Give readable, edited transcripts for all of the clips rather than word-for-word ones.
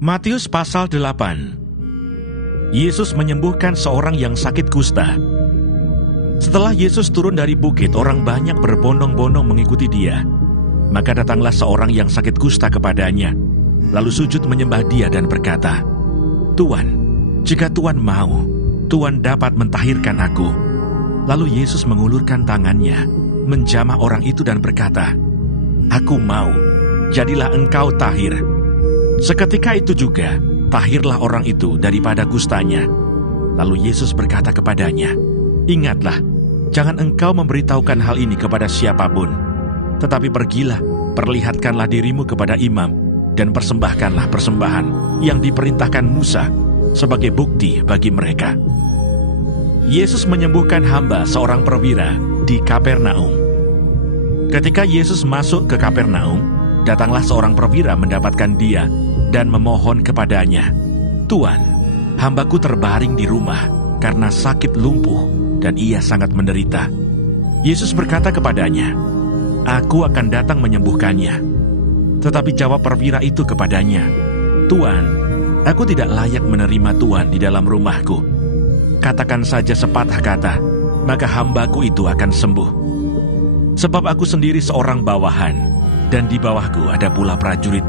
Matius pasal 8. Yesus menyembuhkan seorang yang sakit kusta. Setelah Yesus turun dari bukit, orang banyak berbondong-bondong mengikuti dia. Maka datanglah seorang yang sakit kusta kepadanya, lalu sujud menyembah dia dan berkata, "Tuan, jika Tuan mau, Tuan dapat mentahirkan aku." Lalu Yesus mengulurkan tangannya, menjamah orang itu dan berkata, "Aku mau, jadilah engkau tahir." Seketika itu juga, tahirlah orang itu daripada kustanya. Lalu Yesus berkata kepadanya, "Ingatlah, jangan engkau memberitahukan hal ini kepada siapapun. Tetapi pergilah, perlihatkanlah dirimu kepada imam, dan persembahkanlah persembahan yang diperintahkan Musa sebagai bukti bagi mereka." Yesus menyembuhkan hamba seorang perwira di Kapernaum. Ketika Yesus masuk ke Kapernaum, datanglah seorang perwira mendapatkan dia dan memohon kepadanya, "Tuan, hambaku terbaring di rumah karena sakit lumpuh dan ia sangat menderita." Yesus berkata kepadanya, "Aku akan datang menyembuhkannya." Tetapi jawab perwira itu kepadanya, "Tuan, aku tidak layak menerima Tuan di dalam rumahku. Katakan saja sepatah kata, maka hambaku itu akan sembuh. Sebab aku sendiri seorang bawahan, dan di bawahku ada pula prajurit.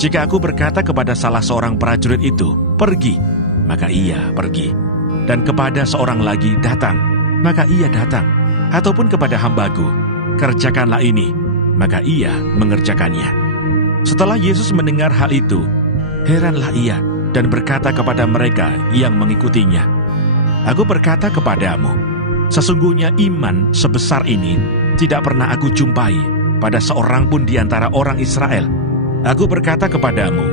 Jika aku berkata kepada salah seorang prajurit itu, 'Pergi,' maka ia pergi. Dan kepada seorang lagi, 'Datang,' maka ia datang. Ataupun kepada hambaku, 'Kerjakanlah ini,' maka ia mengerjakannya." Setelah Yesus mendengar hal itu, heranlah ia dan berkata kepada mereka yang mengikutinya, "Aku berkata kepadamu, sesungguhnya iman sebesar ini tidak pernah aku jumpai pada seorang pun di antara orang Israel. Aku berkata kepadamu,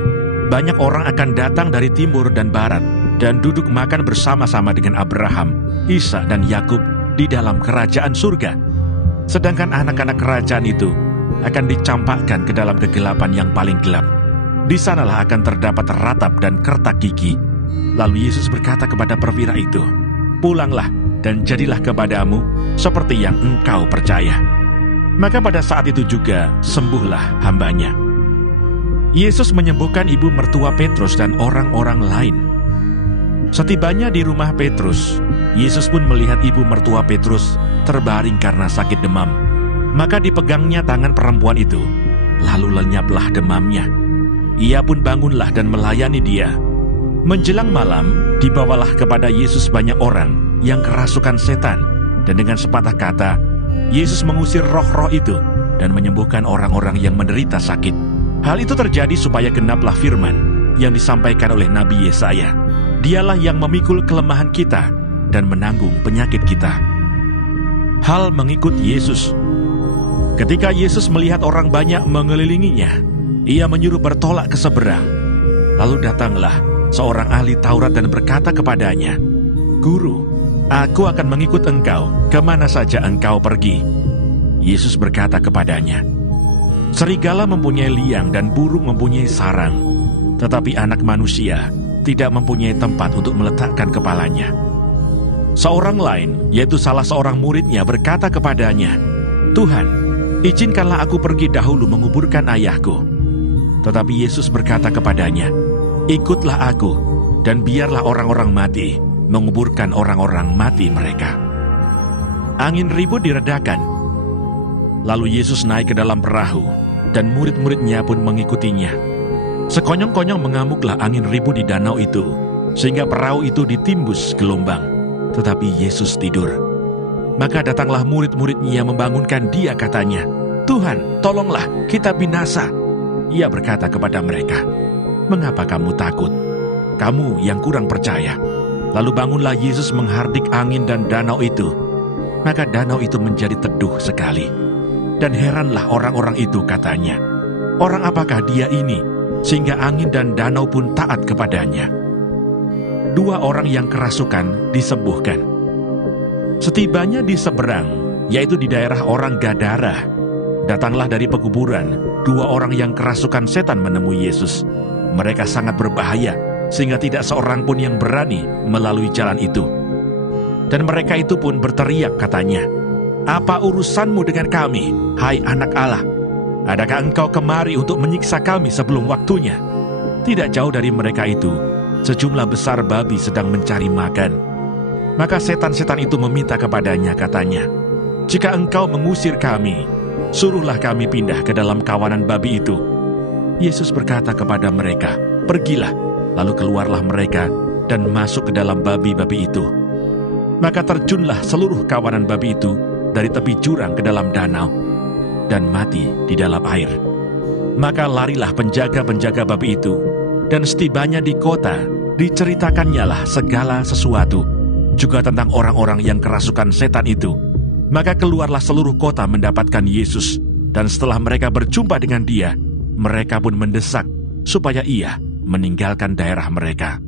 banyak orang akan datang dari timur dan barat dan duduk makan bersama-sama dengan Abraham, Ishak dan Yakub di dalam kerajaan surga. Sedangkan anak-anak kerajaan itu akan dicampakkan ke dalam kegelapan yang paling gelap. Di sanalah akan terdapat ratap dan kertak gigi." Lalu Yesus berkata kepada perwira itu, "Pulanglah dan jadilah kepadamu seperti yang engkau percaya." Maka pada saat itu juga sembuhlah hambanya. Yesus menyembuhkan ibu mertua Petrus dan orang-orang lain. Setibanya di rumah Petrus, Yesus pun melihat ibu mertua Petrus terbaring karena sakit demam. Maka dipegangnya tangan perempuan itu, lalu lenyaplah demamnya. Ia pun bangunlah dan melayani dia. Menjelang malam, dibawalah kepada Yesus banyak orang yang kerasukan setan, dan dengan sepatah kata, Yesus mengusir roh-roh itu dan menyembuhkan orang-orang yang menderita sakit. Hal itu terjadi supaya genaplah firman yang disampaikan oleh Nabi Yesaya, "Dialah yang memikul kelemahan kita dan menanggung penyakit kita." Hal mengikut Yesus. Ketika Yesus melihat orang banyak mengelilinginya, ia menyuruh bertolak ke seberang. Lalu datanglah seorang ahli Taurat dan berkata kepadanya, "Guru, aku akan mengikut engkau kemana saja engkau pergi." Yesus berkata kepadanya, "Serigala mempunyai liang dan burung mempunyai sarang, tetapi anak manusia tidak mempunyai tempat untuk meletakkan kepalanya." Seorang lain, yaitu salah seorang muridnya, berkata kepadanya, "Tuhan, izinkanlah aku pergi dahulu menguburkan ayahku." Tetapi Yesus berkata kepadanya, "Ikutlah aku, dan biarlah orang-orang mati menguburkan orang-orang mati mereka." Angin ribut diredakan. Lalu Yesus naik ke dalam perahu, dan murid-muridnya pun mengikutinya. Sekonyong-konyong mengamuklah angin ribut di danau itu, sehingga perahu itu ditimbus gelombang. Tetapi Yesus tidur. Maka datanglah murid-muridnya membangunkan dia, katanya, "Tuhan, tolonglah, kita binasa." Ia berkata kepada mereka, "Mengapa kamu takut? Kamu yang kurang percaya." Lalu bangunlah Yesus menghardik angin dan danau itu. Maka danau itu menjadi teduh sekali. Dan heranlah orang-orang itu, katanya, "Orang apakah dia ini, sehingga angin dan danau pun taat kepadanya?" Dua orang yang kerasukan disembuhkan. Setibanya di seberang, yaitu di daerah orang Gadara, datanglah dari pekuburan dua orang yang kerasukan setan menemui Yesus. Mereka sangat berbahaya, sehingga tidak seorang pun yang berani melalui jalan itu. Dan mereka itu pun berteriak, katanya, "Apa urusanmu dengan kami, hai anak Allah? Adakah engkau kemari untuk menyiksa kami sebelum waktunya?" Tidak jauh dari mereka itu, sejumlah besar babi sedang mencari makan. Maka setan-setan itu meminta kepadanya, katanya, "Jika engkau mengusir kami, suruhlah kami pindah ke dalam kawanan babi itu." Yesus berkata kepada mereka, "Pergilah." Lalu keluarlah mereka dan masuk ke dalam babi-babi itu. Maka terjunlah seluruh kawanan babi itu dari tepi jurang ke dalam danau, dan mati di dalam air. Maka larilah penjaga-penjaga babi itu, dan setibanya di kota, diceritakannya segala sesuatu, juga tentang orang-orang yang kerasukan setan itu. Maka keluarlah seluruh kota mendapatkan Yesus, dan setelah mereka berjumpa dengan dia, mereka pun mendesak supaya ia meninggalkan daerah mereka.